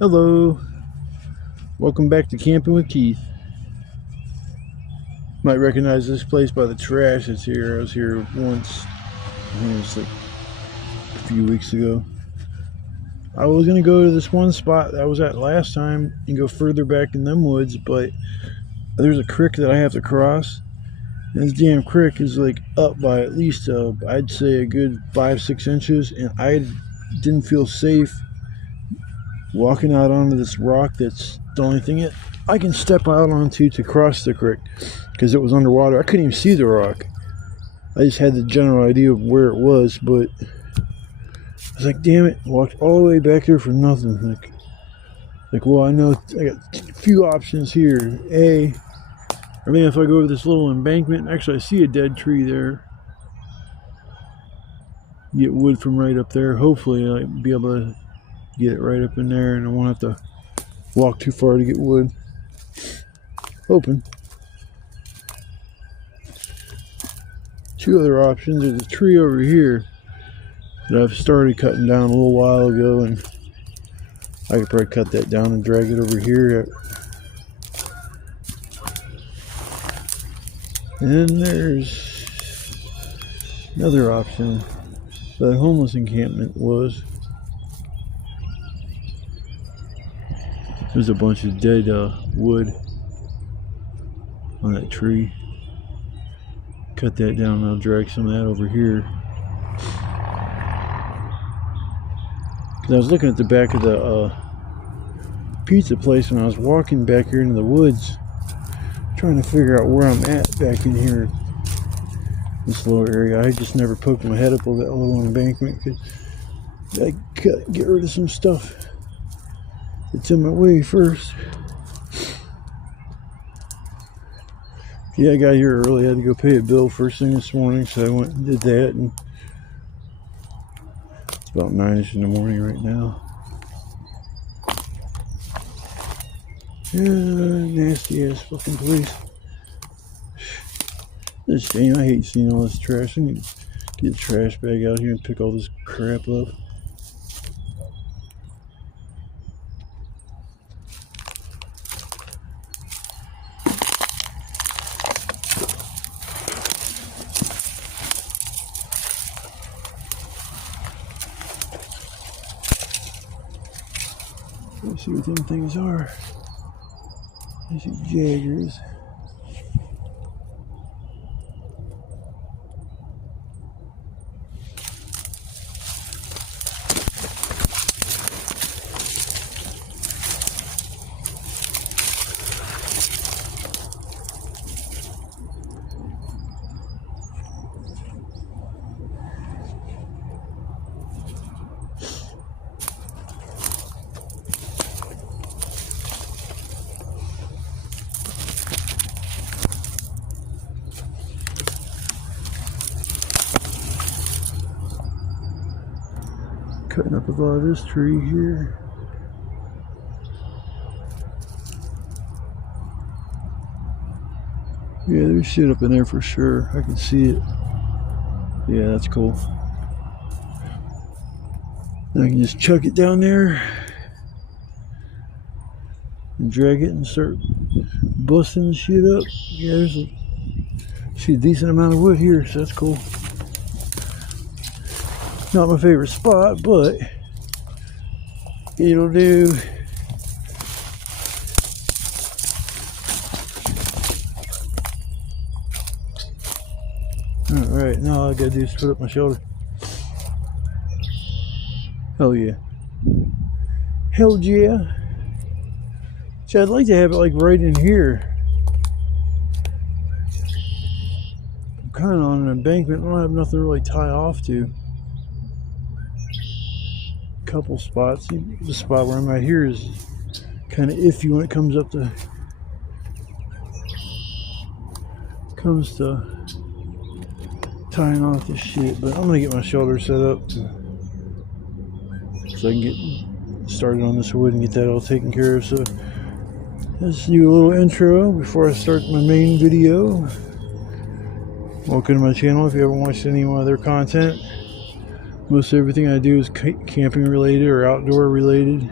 Hello, welcome back to Camping with Keith. Might recognize this place by the trash that's here. I was here once, I think it was like a few weeks ago. I was going to go to this one spot that I was at last time and go further back in them woods, but there's a creek that I have to cross. And this damn creek is like up by at least, I'd say a good 5-6 inches, and I didn't feel safe walking out onto this rock that's the only thing I can step out onto to cross the creek, because it was underwater. I couldn't even see the rock. I just had the general idea of where it was, but I was like, damn it, walked all the way back there for nothing. Like, well, I know I got a few options here. I mean, if I go over this little embankment, actually I see a dead tree there. Get wood from right up there. Hopefully I'll be able to get it right up in there and I won't have to walk too far to get wood. Hoping. Two other options. There's a tree over here that I've started cutting down a little while ago, and I could probably cut that down and drag it over here. And then there's another option. The homeless encampment was. There's a bunch of dead wood on that tree. Cut that down and I'll drag some of that over here. Because I was looking at the back of the pizza place when I was walking back here into the woods, trying to figure out where I'm at back in here. This little area. I just never poked my head up over that little embankment because I gotta get rid of some stuff that's in my way first. Yeah, I got here early. I had to go pay a bill first thing this morning, so I went and did that. And it's about 9ish in the morning right now. Yeah, nasty ass fucking police. It's a shame. I hate seeing all this trash. I need to get a trash bag out here and pick all this crap up. Let's see what them things are. I see Jaggers. Cutting up a lot of this tree here. Yeah, there's shit up in there for sure. I can see it. Yeah, that's cool. And I can just chuck it down there and drag it and start busting shit up. Yeah, there's a decent amount of wood here, so that's cool. Not my favorite spot, but it'll do. Alright, now all I gotta do is put up my shoulder. Hell yeah. Hell yeah. See, I'd like to have it like right in here. I'm kind of on an embankment. I don't have nothing to really tie off to. Couple spots. The spot where I'm at here is kind of iffy when it comes to tying off this shit, but I'm gonna get my shoulder set up so I can get started on this wood and get that all taken care of. So let's do a little intro before I start my main video. Welcome to my channel. If you haven't watched any of my other content, most everything I do is camping related or outdoor related.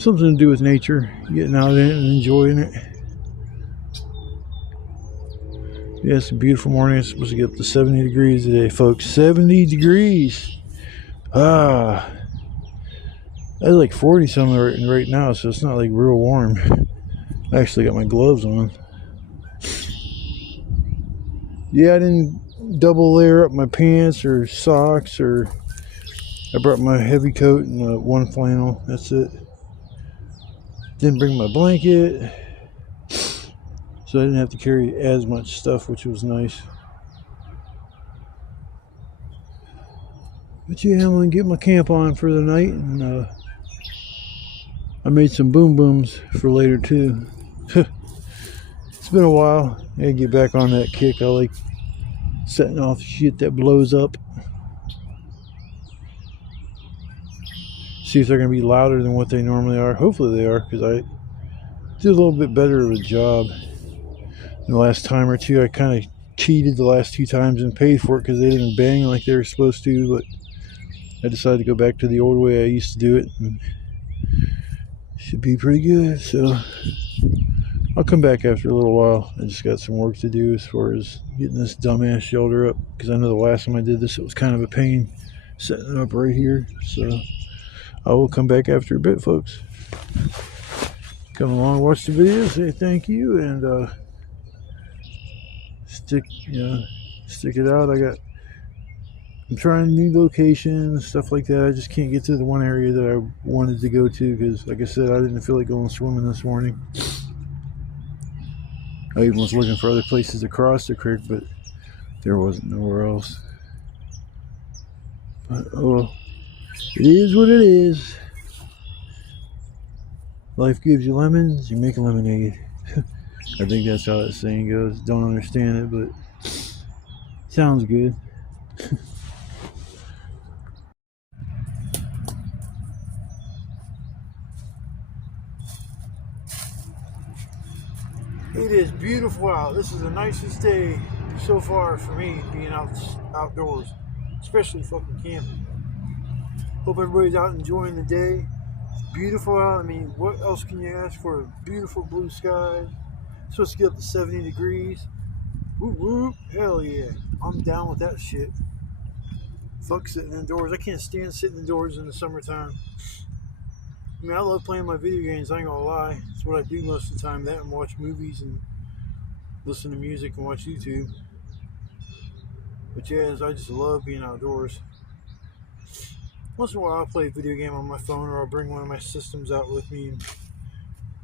something to do with nature, getting out in it and enjoying it. Yeah, it's a beautiful morning. It's supposed to get up to 70 degrees today, folks. 70 degrees. Ah, that's like 40 something right now, so it's not like real warm. I actually got my gloves on. Yeah, I didn't double layer up my pants or socks, or I brought my heavy coat and one flannel. That's it. Didn't bring my blanket, so I didn't have to carry as much stuff, which was nice. But yeah, I'm gonna get my camp on for the night, and I made some boom booms for later too. It's been a while. I gotta get back on that kick. I like setting off shit that blows up. See if they're gonna be louder than what they normally are. Hopefully they are, because I did a little bit better of a job the last time or two. I kind of cheated the last 2 times and paid for it because they didn't bang like they were supposed to, but I decided to go back to the old way I used to do it, and should be pretty good. So I'll come back after a little while. I just got some work to do as far as getting this dumbass shelter up, because I know the last time I did this it was kind of a pain setting it up right here. So I will come back after a bit, folks. Come along, watch the video, say thank you, and stick it out. I'm trying new locations, stuff like that. I just can't get to the one area that I wanted to go to because, like I said, I didn't feel like going swimming this morning. I even was looking for other places to cross the creek, but there wasn't nowhere else. But oh, it is what it is. Life gives you lemons, you make a lemonade. I think that's how that saying goes. Don't understand it, but sounds good. It is beautiful out. This is the nicest day so far for me, being outdoors, especially fucking camping. Hope everybody's out enjoying the day. It's beautiful out. I mean, what else can you ask for? A beautiful blue sky. It's supposed to get up to 70 degrees. Whoop whoop. Hell yeah. I'm down with that shit. Fuck sitting indoors. I can't stand sitting indoors in the summertime. I mean, I love playing my video games, I ain't gonna lie. It's what I do most of the time. That and watch movies and listen to music and watch YouTube. But yeah, I just love being outdoors. Once in a while I'll play a video game on my phone, or I'll bring one of my systems out with me,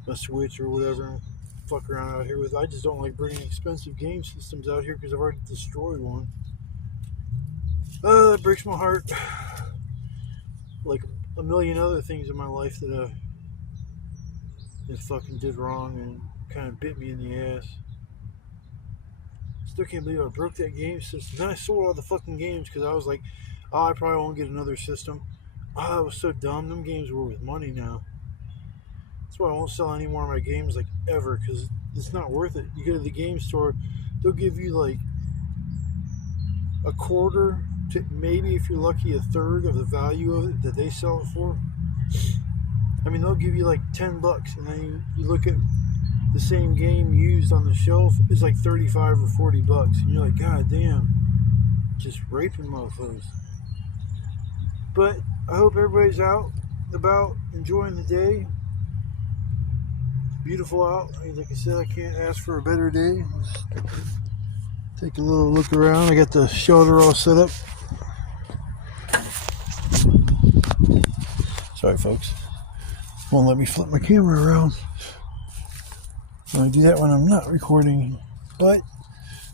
my Switch or whatever, and fuck around out here with. I just don't like bringing expensive game systems out here because I've already destroyed one. It breaks my heart. Like a million other things in my life that fucking did wrong and kind of bit me in the ass. Still can't believe I broke that game system. Then I sold all the fucking games because I was like, oh, I probably won't get another system. Oh, I was so dumb. Them games were with money now. That's why I won't sell any more of my games, like, ever, because it's not worth it. You go to the game store, they'll give you like a quarter to maybe, if you're lucky, a third of the value of it that they sell it for. I mean, they'll give you like $10, and then you look at the same game used on the shelf, it's like 35 or 40 bucks, and you're like, god damn, just raping mofos. But I hope everybody's out about enjoying the day. It's beautiful out. Like I said, I can't ask for a better day. Let's take a little look around. I got the shelter all set up. Sorry, folks. Won't let me flip my camera around. I do that when I'm not recording. But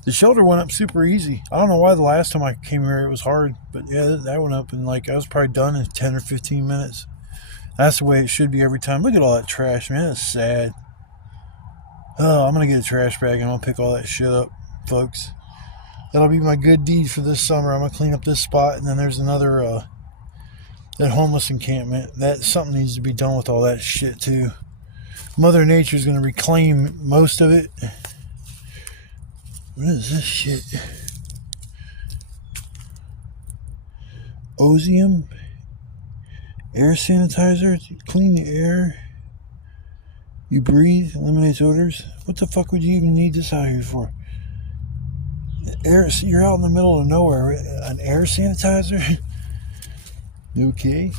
the shelter went up super easy. I don't know why the last time I came here it was hard, but yeah, that went up, and like I was probably done in 10 or 15 minutes. That's the way it should be every time. Look at all that trash, man. It's sad. Oh, I'm gonna get a trash bag and I'll pick all that shit up, folks. That'll be my good deed for this summer. I'm gonna clean up this spot, and then there's another that homeless encampment. That something needs to be done with all that shit too. Mother Nature's gonna reclaim most of it. What is this shit? Osium air sanitizer to clean the air. You breathe, eliminates odors. What the fuck would you even need this out here for? Air, you're out in the middle of nowhere. An air sanitizer? Okay.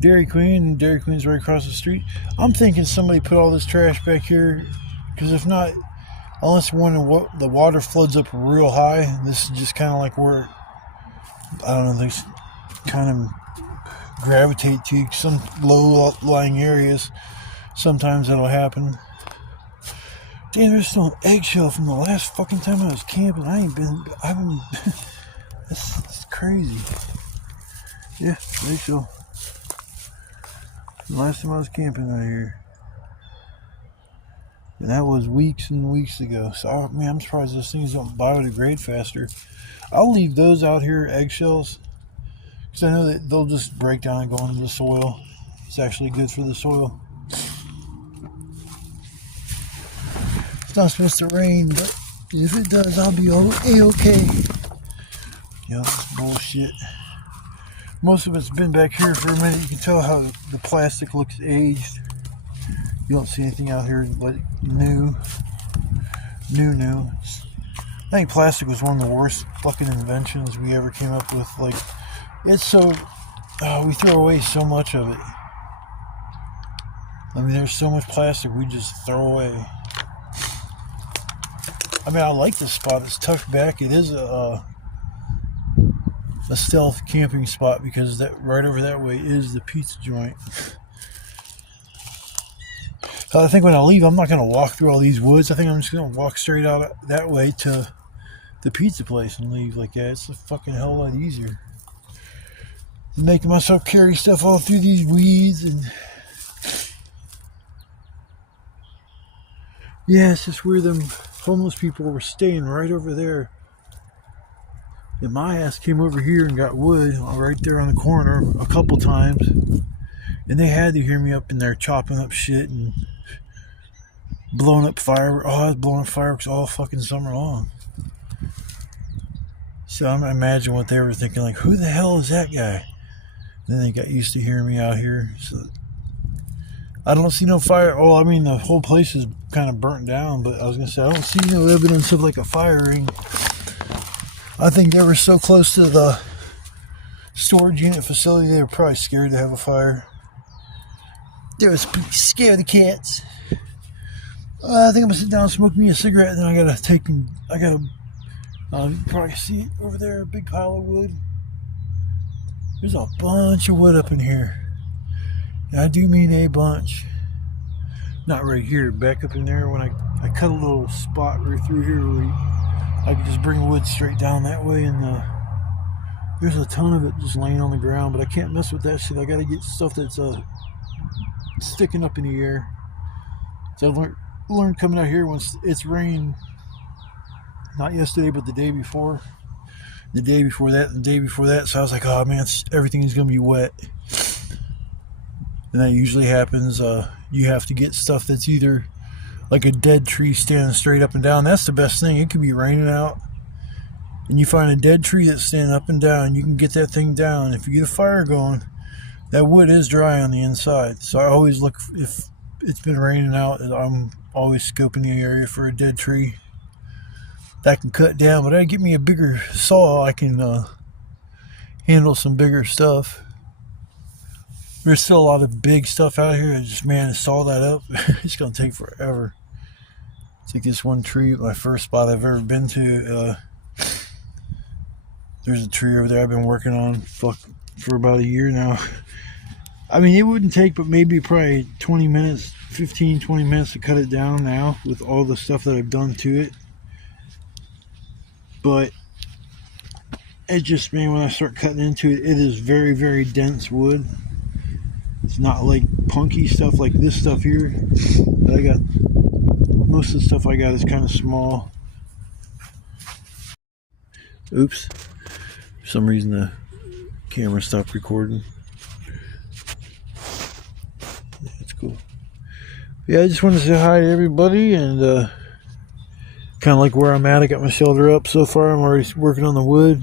Dairy Queen. Dairy Queen's right across the street. I'm thinking somebody put all this trash back here, because if not, unless when the water floods up real high, this is just kind of like where, I don't know, they kind of gravitate to some low-lying areas. Sometimes that'll happen. Damn, there's still an eggshell from the last fucking time I was camping. That's crazy. Yeah, eggshell. The last time I was camping out here. And that was weeks and weeks ago. So, man, I'm surprised those things don't biodegrade faster. I'll leave those out here, eggshells, because I know that they'll just break down and go into the soil. It's actually good for the soil. It's not supposed to rain, but if it does, I'll be A-okay. Yeah, that's bullshit. Most of it's been back here for a minute. You can tell how the plastic looks aged. You don't see anything out here like new. I think plastic was one of the worst fucking inventions we ever came up with. Like, it's so, we throw away so much of it. I mean, there's so much plastic we just throw away. I mean, I like this spot. It's tucked back. It is a stealth camping spot, because that right over that way is the pizza joint. I think when I leave, I'm not going to walk through all these woods. I think I'm just going to walk straight out that way to the pizza place and leave like that. It's a fucking hell of a lot easier than making myself carry stuff all through these weeds. And yeah, it's just where them homeless people were staying right over there. And my ass came over here and got wood right there on the corner a couple times. And they had to hear me up in there chopping up shit and blowing up fireworks. Oh, I was blowing up fireworks all fucking summer long. So I imagine what they were thinking, like, who the hell is that guy? And then they got used to hearing me out here. So I don't see no fire. Oh, I mean, the whole place is kind of burnt down, but I was going to say, I don't see no evidence of like a firing. I think they were so close to the storage unit facility, they were probably scared to have a fire. They were scared of the cats. I think I'm gonna sit down and smoke me a cigarette, and then I gotta you probably see it over there, a big pile of wood. There's a bunch of wood up in here. And I do mean a bunch. Not right here, back up in there. When I cut a little spot right through here where I could just bring wood straight down that way, and there's a ton of it just laying on the ground, but I can't mess with that shit. I gotta get stuff that's sticking up in the air. So I've learned coming out here once it's rained, not yesterday, but the day before. The day before that, and the day before that. So I was like, oh man, everything is gonna be wet. And that usually happens. You have to get stuff that's either like a dead tree standing straight up and down. That's the best thing. It could be raining out, and you find a dead tree that's standing up and down. You can get that thing down. If you get a fire going, that wood is dry on the inside. So I always look, if it's been raining out, I'm always scoping the area for a dead tree that can cut down. But I get me a bigger saw, I can handle some bigger stuff. There's still a lot of big stuff out here. Just, man, to saw that up, it's gonna take forever. It's like this one tree, my first spot I've ever been to. There's a tree over there I've been working on for about a year now. I mean, it wouldn't take but maybe probably 20 minutes, 15, 20 minutes to cut it down now with all the stuff that I've done to it. But it just, man, when I start cutting into it, it is very, very dense wood. It's not like punky stuff like this stuff here. But I got, most of the stuff I got is kind of small. Oops. For some reason the camera stopped recording. That's cool. Yeah, I just wanted to say hi to everybody, and kind of like where I'm at. I got my shelter up so far. I'm already working on the wood.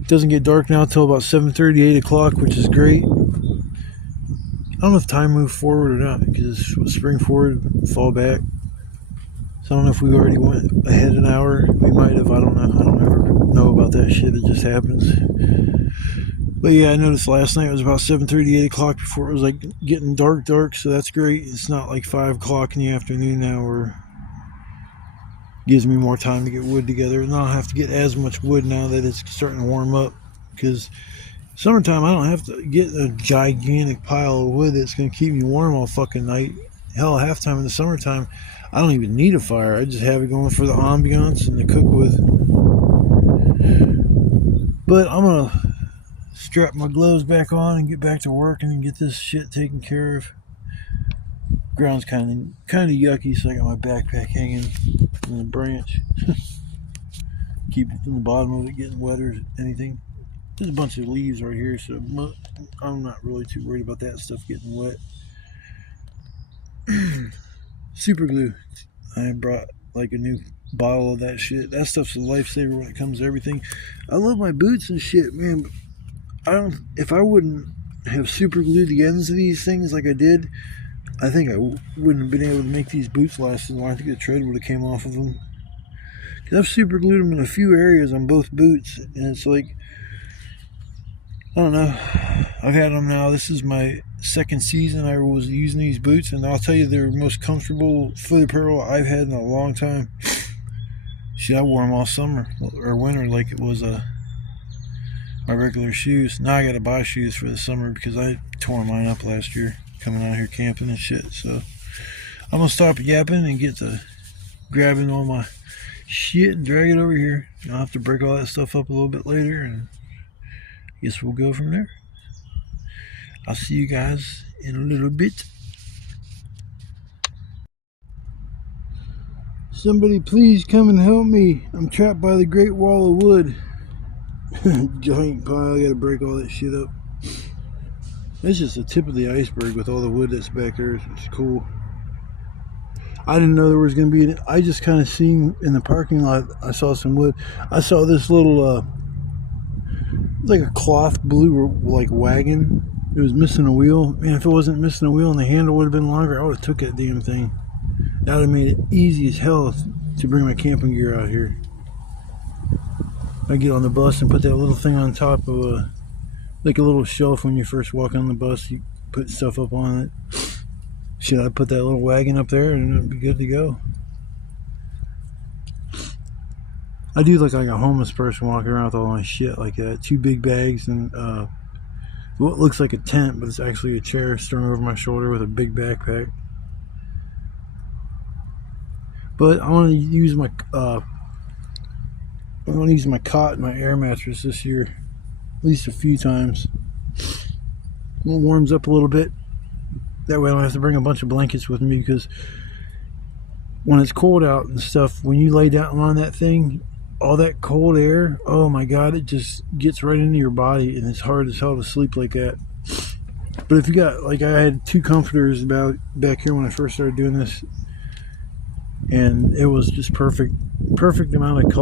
It doesn't get dark now till about 7:30, 8 o'clock, which is great. don't know if time moved forward or not, because it was spring forward, fall back. So I don't know if we already went ahead an hour. We might have. I don't know. I don't ever know about that shit. It just happens. But yeah, I noticed last night it was about 7:30, 8 o'clock before it was like getting dark. So that's great. It's not like 5 o'clock in the afternoon now, where it gives me more time to get wood together. And I don't have to get as much wood now that it's starting to warm up. Because summertime, I don't have to get a gigantic pile of wood that's going to keep me warm all fucking night. Hell, halftime in the summertime, I don't even need a fire. I just have it going for the ambiance and to cook with. But I'm going to strap my gloves back on and get back to work and get this shit taken care of. Ground's kind of yucky, so I got my backpack hanging in the branch. Keep it from the bottom of it getting wet or anything. There's a bunch of leaves right here, so I'm not really too worried about that stuff getting wet. Super glue. I brought like a new bottle of that shit. That stuff's a lifesaver when it comes to everything. I love my boots and shit, man. But if I wouldn't have super glued the ends of these things like I did, I think I wouldn't have been able to make these boots last as long. I think the tread would have came off of them. Because I've super glued them in a few areas on both boots, and it's like, I don't know. I've had them now. This is my second season I was using these boots, and I'll tell you, they're the most comfortable foot apparel I've had in a long time. Shit, I wore them all summer or winter like it was my regular shoes. Now I got to buy shoes for the summer because I tore mine up last year coming out here camping and shit. So I'm gonna stop yapping and get to grabbing all my shit and drag it over here. I'll have to break all that stuff up a little bit later, and guess we'll go from there. I'll see you guys in a little bit. Somebody please come and help me. I'm trapped by the Great Wall of Wood. Giant pile. I gotta break all that shit up. That's just the tip of the iceberg with all the wood that's back there. It's cool. I didn't know there was gonna be I just kind of seen in the parking lot, I saw some wood. I saw this little like a cloth blue like wagon. It was missing a wheel. Man, if it wasn't missing a wheel and the handle would have been longer, I would have took that damn thing. That would have made it easy as hell to bring my camping gear out here. I get on the bus and put that little thing on top of like a little shelf when you first walk on the bus. You put stuff up on it. Should I put that little wagon up there and it'd be good to go? I do look like a homeless person walking around with all my shit like that. 2 big bags and what looks like a tent, but it's actually a chair strung over my shoulder with a big backpack. But I want to use my cot and my air mattress this year, at least a few times. It warms up a little bit. That way I don't have to bring a bunch of blankets with me, because when it's cold out and stuff, when you lay down on that thing, all that cold air, oh my god, it just gets right into your body, and it's hard as hell to sleep like that. But if you got, like, I had 2 comforters back here when I first started doing this, and it was just perfect amount of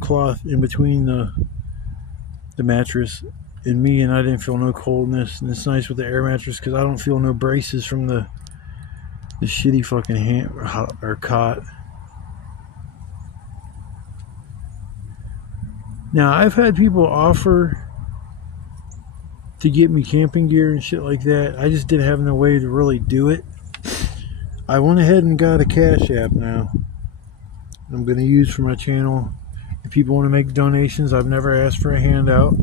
cloth in between the mattress and me, and I didn't feel no coldness. And it's nice with the air mattress because I don't feel no braces from the shitty fucking cot. Now, I've had people offer to get me camping gear and shit like that. I just didn't have no way to really do it. I went ahead and got a Cash App now. I'm going to use for my channel. If people want to make donations, I've never asked for a handout.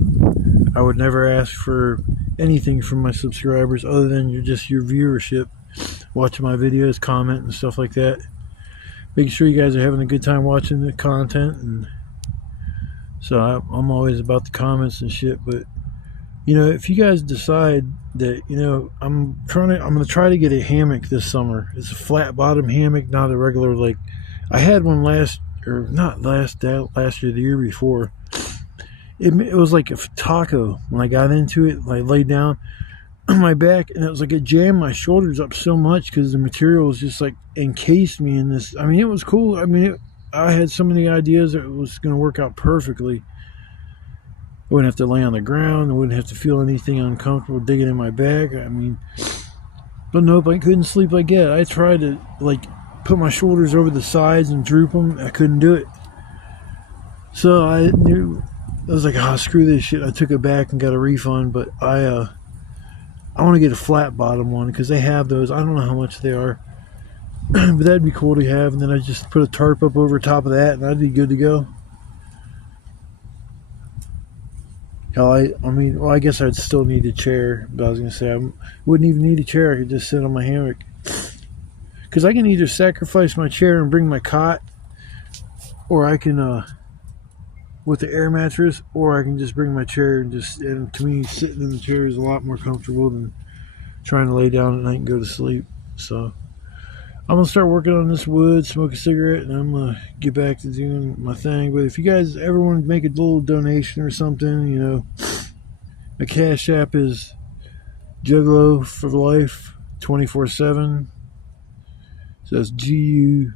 I would never ask for anything from my subscribers other than just your viewership, watching my videos, comment and stuff like that. Making sure you guys are having a good time watching the content, and so I'm always about the comments and shit. But you know, if you guys decide that, you know, I'm gonna try to get a hammock this summer. It's a flat bottom hammock, not a regular, like I had one last year, the year before. It was like a taco. When I got into it, I laid down on my back, and it was like it jammed my shoulders up so much because the material was just like encased me in this. I mean, it was cool. I mean, I had so many ideas that it was going to work out perfectly. I wouldn't have to lay on the ground. I wouldn't have to feel anything uncomfortable digging in my back. I mean, But nope, I couldn't sleep like that. I tried to like put my shoulders over the sides and droop them. I couldn't do it. So I was like, oh, screw this shit. I took it back and got a refund. But I want to get a flat bottom one because they have those. I don't know how much they are, but that'd be cool to have. And then I just put a tarp up over top of that, and I'd be good to go. Hell, I guess I'd still need a chair. But I was gonna say I wouldn't even need a chair. I could just sit on my hammock. Because I can either sacrifice my chair and bring my cot, or I can with the air mattress, or I can just bring my chair and to me, sitting in the chair is a lot more comfortable than trying to lay down at night and go to sleep. So I'm gonna start working on this wood, smoke a cigarette, and I'm gonna get back to doing my thing. But if you guys ever want to make a little donation or something, my Cash App is Juggalo for Life 24/7. So that's JUGGALO,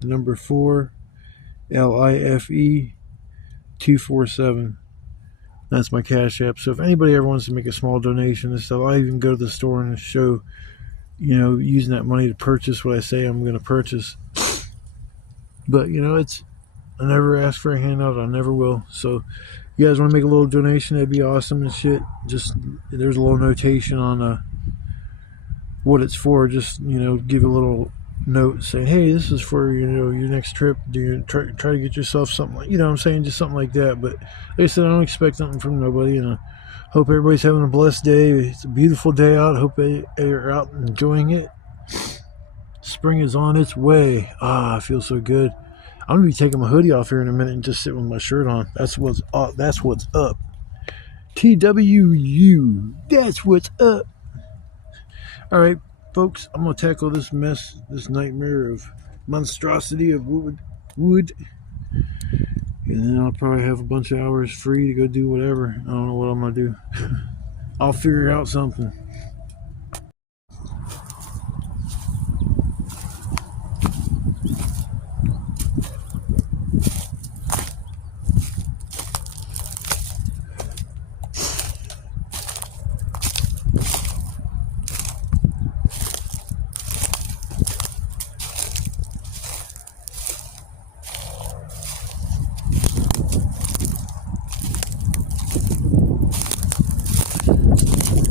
the number 4, LIFE 247. That's my Cash App. So if anybody ever wants to make a small donation and stuff, I even go to the store and show, using that money to purchase what I say I'm going to purchase. But, I never ask for a handout. I never will. So if you guys want to make a little donation, that'd be awesome and shit. Just, there's a little notation on what it's for. Just, give a little note saying, hey, this is for, your next trip. Do you try to get yourself something like, what I'm saying, just something like that. But like I said, I don't expect nothing from nobody, and I hope everybody's having a blessed day. It's a beautiful day out. I hope they are out enjoying it. Spring is on its way. I feel so good. I'm gonna be taking my hoodie off here in a minute and just sit with my shirt on. That's what's up. TWU, that's what's up. All right, folks, I'm gonna tackle this mess, this nightmare of monstrosity of wood, and then I'll probably have a bunch of hours free to go do whatever. I don't know what I'm gonna do. I'll figure out something.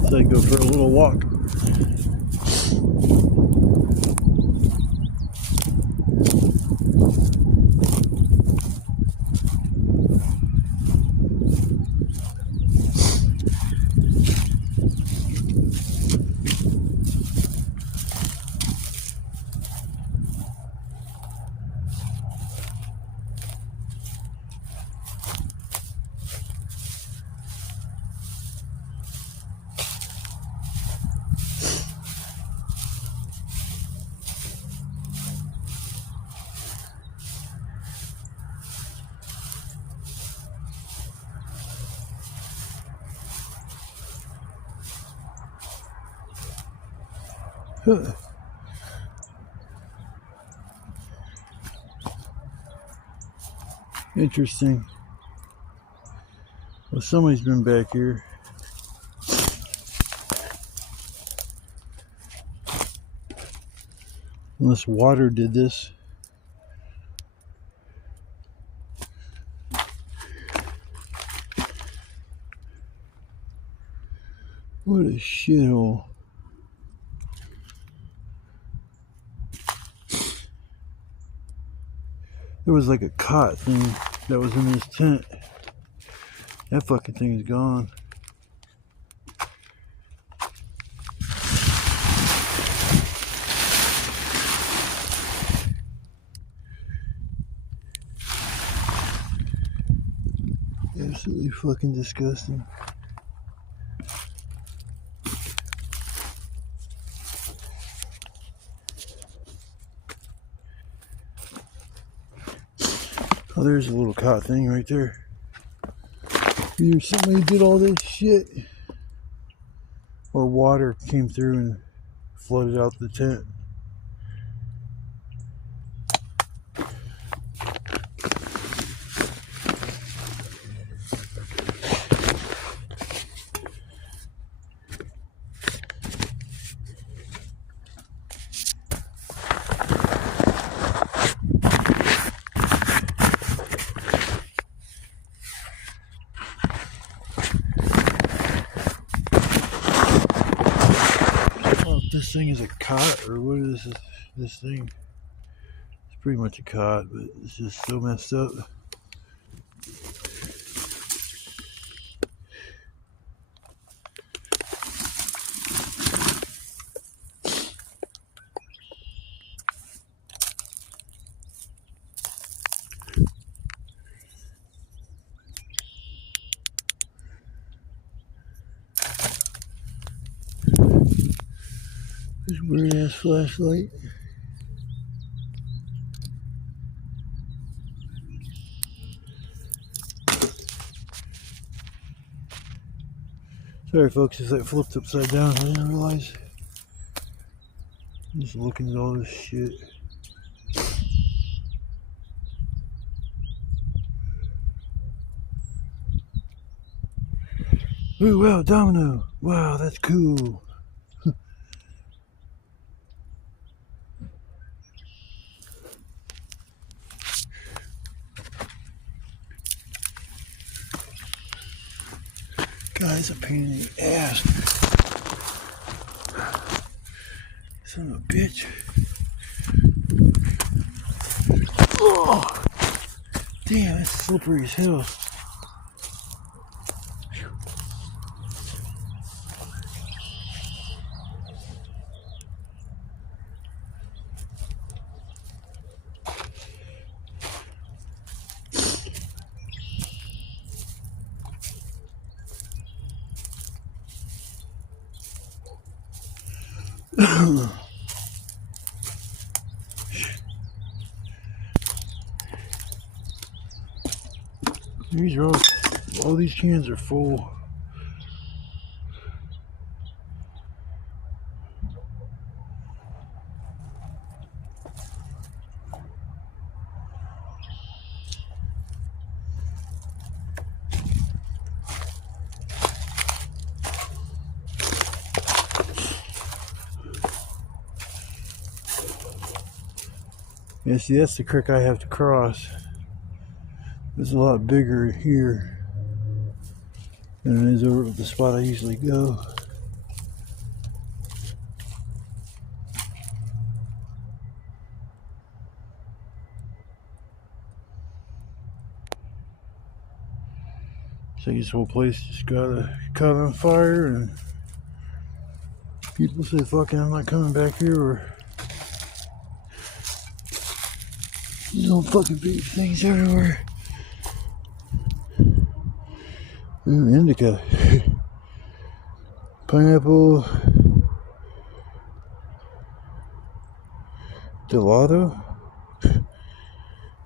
So I go for a little walk. Interesting. Well, somebody's been back here. Unless water did this. What a shithole. There was like a cot thing that was in this tent. That fucking thing is gone. Absolutely fucking disgusting. Oh, there's a little cot thing right there. Either somebody did all this shit, or water came through and flooded out the tent. this thing is a cot, or what is this thing? It's pretty much a cot, but it's just so messed up. This weird ass flashlight. Sorry folks, if that flipped upside down, I didn't realize. I'm just looking at all this shit. Ooh, wow, domino. Wow, that's cool. Guy's a pain in the ass. Son of a bitch. Oh, damn, that's slippery as hell. These are all these cans are full. Yeah, see, that's the creek I have to cross. It's a lot bigger here than it is over at the spot I usually go. So this whole place just got caught on fire, and people say, fucking, I'm not coming back here, or you don't fucking beat things everywhere. Ooh, indica. Pineapple. Gelato.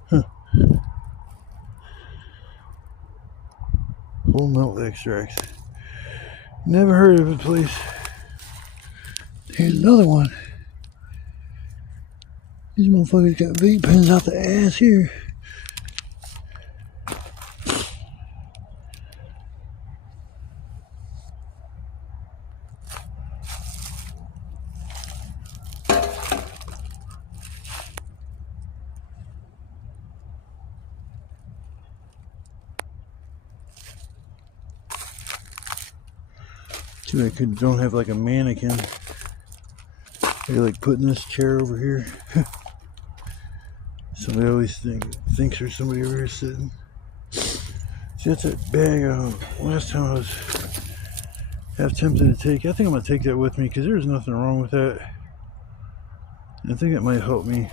Huh. Whole milk extracts. Never heard of a place. Here's another one. These motherfuckers got vape pens out the ass here. Too bad I don't have like a mannequin. They're like putting this chair over here. Somebody always thinks there's somebody over here sitting. See, that's that bag last time I was half tempted to take. I think I'm gonna take that with me because there's nothing wrong with that. I think that might help me.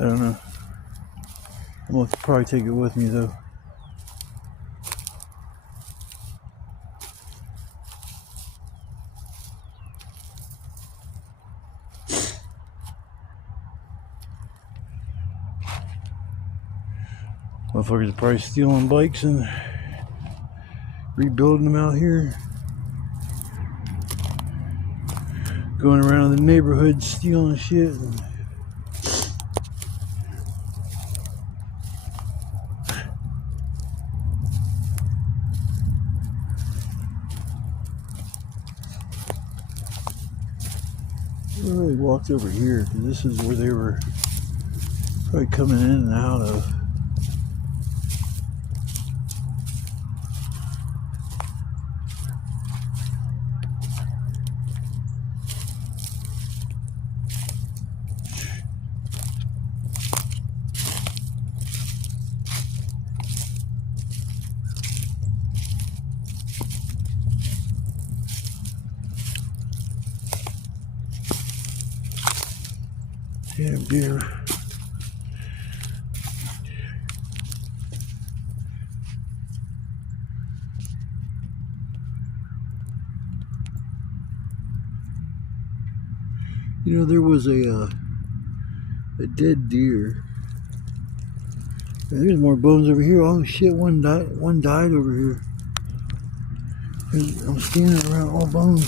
I don't know. I'm gonna probably take it with me though. Motherfuckers are probably stealing bikes and rebuilding them out here. Going around the neighborhood stealing shit. I really walked over here because this is where they were probably coming in and out of. Damn deer. You know, there was a dead deer. And there's more bones over here. Oh shit! One died over here. I'm scanning around all bones.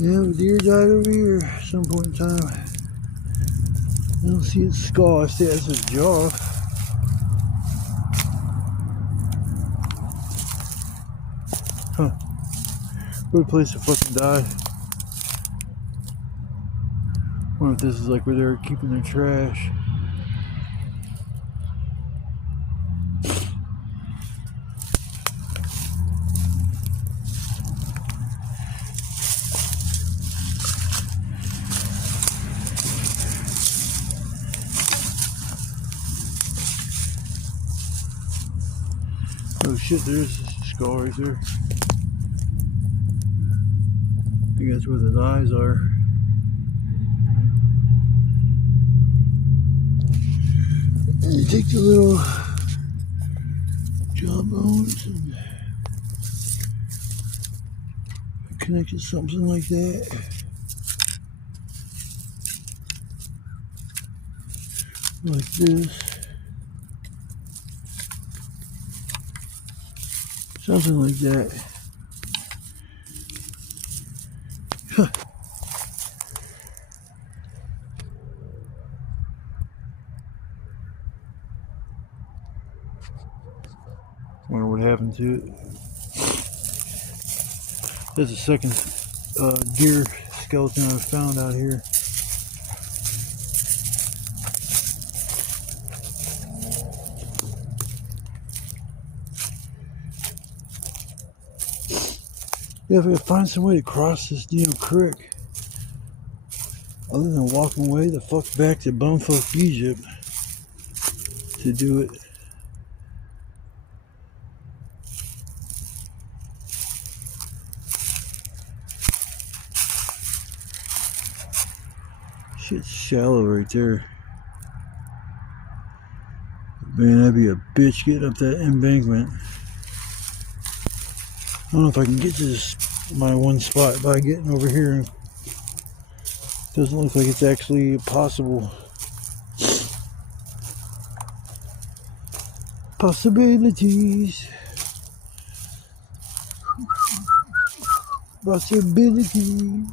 Yeah, the deer died over here at some point in time. I don't see its skull. I see that's its jaw. Huh. What a place to fucking die. Wonder if this is like where they're keeping their trash. Oh shit, there's a skull right there. I think that's where the eyes are. And you take the little jawbones and connect it to something like that. Like this. Something like that. Huh. Wonder what happened to it. There's a second deer skeleton I found out here. Yeah, if I could find some way to cross this damn creek, other than walking way the fuck back to bumfuck Egypt to do it. Shit's shallow right there. Man, that'd be a bitch getting up that embankment. I don't know if I can get to this, my one spot by getting over here. Doesn't look like it's actually possible. Possibilities. Possibilities.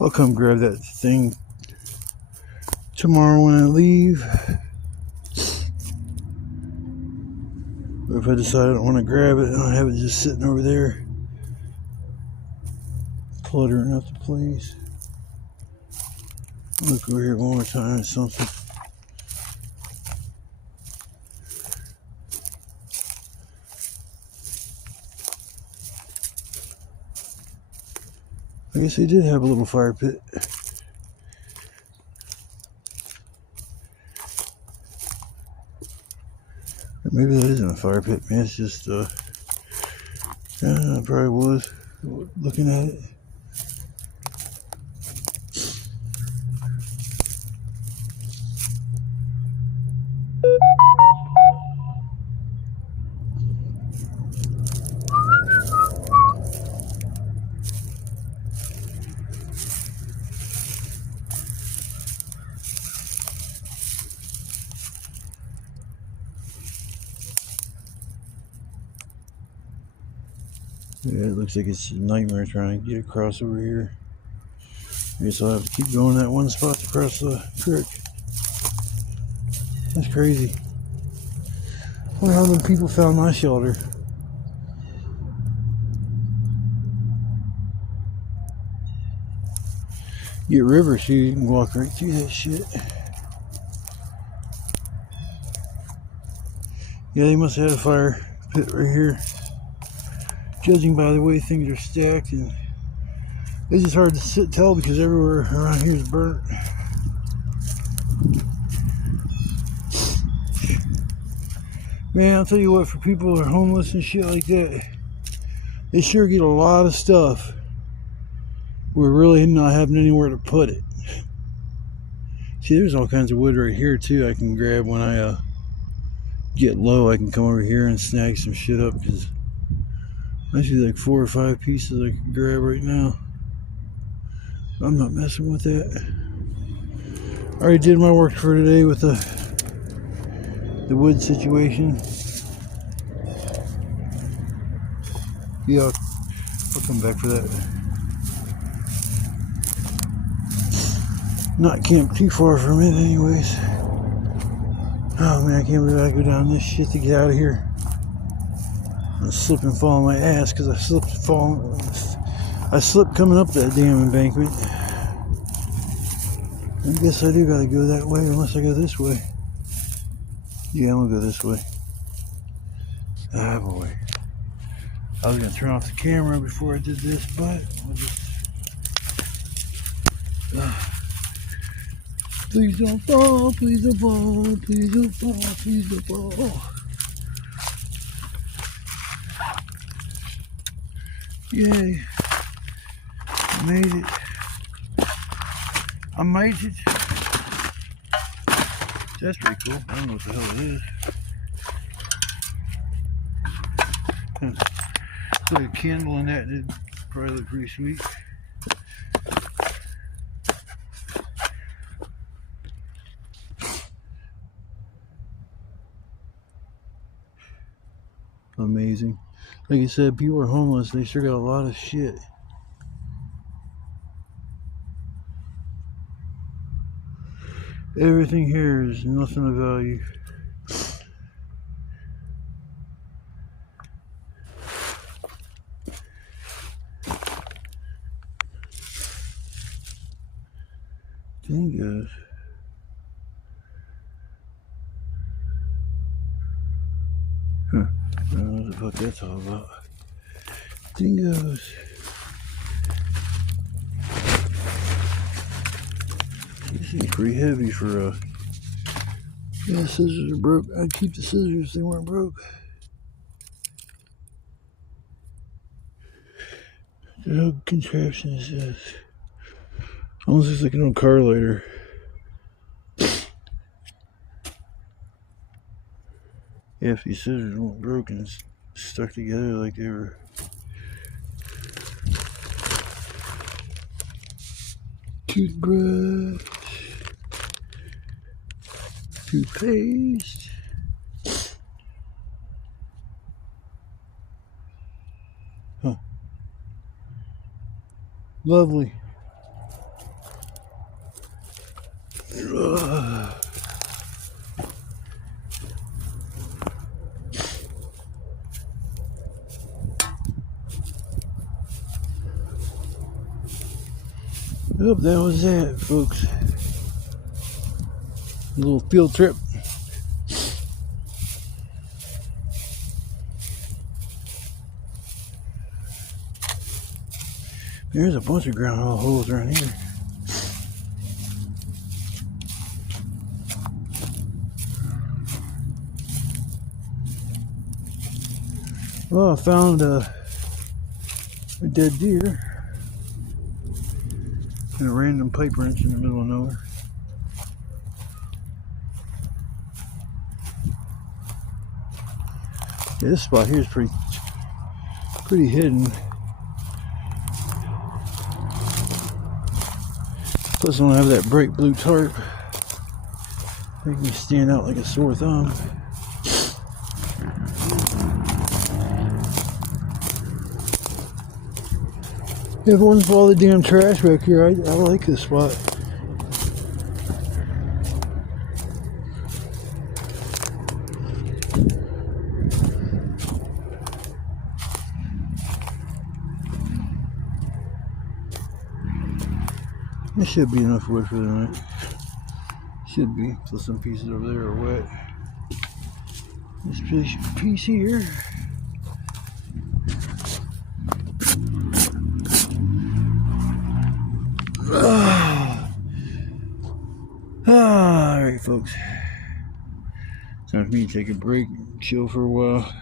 I'll come grab that thing tomorrow when I leave. Or if I decide I don't want to grab it, I'll have it just sitting over there, cluttering up the place. Look over here one more time or something. I guess they did have a little fire pit. Or maybe that isn't a fire pit, man. It's just, yeah, it probably was. Looking at it. Yeah, it looks like it's a nightmare trying to get across over here. I guess I'll have to keep going that one spot to cross the creek. That's crazy. I wonder how many people found my shelter. Get river so you can walk right through that shit. Yeah, they must have had a fire pit right here. Judging by the way things are stacked, and it's just hard to tell because everywhere around here is burnt. Man, I'll tell you what, for people who are homeless and shit like that, they sure get a lot of stuff. We're really not having anywhere to put it. See, there's all kinds of wood right here too I can grab when I get low. I can come over here and snag some shit up because I see like 4 or 5 pieces I can grab right now. I'm not messing with that. I already did my work for today with the wood situation. Yeah, I'll come back for that. Not camp too far from it anyways. Oh man, I can't believe I go down this shit to get out of here. I slip and fall on my ass because I slipped coming up that damn embankment. I guess I do gotta go that way unless I go this way. Yeah, I'm gonna go this way. Ah boy. I was gonna turn off the camera before I did this, but I'll just please don't fall, please don't fall, please don't fall, please don't fall. Yay. I made it. I made it. That's pretty cool. I don't know what the hell it is. Put a candle in that, it'd probably look pretty sweet. Amazing. Like I said, people are homeless. They sure got a lot of shit. Everything here is nothing of value. Dingoes. Huh. I don't know what the fuck that's all about. Dingoes. This seems pretty heavy for yeah, scissors are broke. I'd keep the scissors if they weren't broke. What contraption is this? Almost looks like an old car lighter. Yeah, if these scissors weren't broken and stuck together like they were. Toothbrush. Toothpaste. Huh. Lovely. Ugh. Yep, that was it, folks. A little field trip. There's a bunch of groundhog holes around here. Well, I found a dead deer and a random pipe wrench in the middle of nowhere. Yeah, this spot here is pretty hidden. Plus, I don't have that bright blue tarp. Make me stand out like a sore thumb. Everyone's all the damn trash back here. I like this spot. This should be enough wood for the night. Should be. Plus some pieces over there are wet. This piece here. folks. It's time for me to take a break, chill for a while.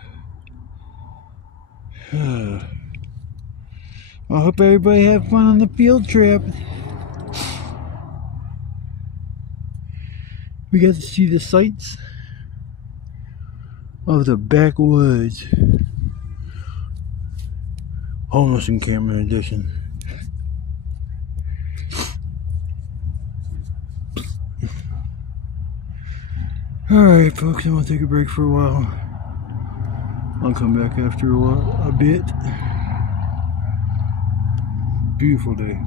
I hope everybody had fun on the field trip. We got to see the sights of the backwoods. Homeless encampment edition. Alright folks, I'm gonna take a break for a while. I'll come back after a bit. Beautiful day.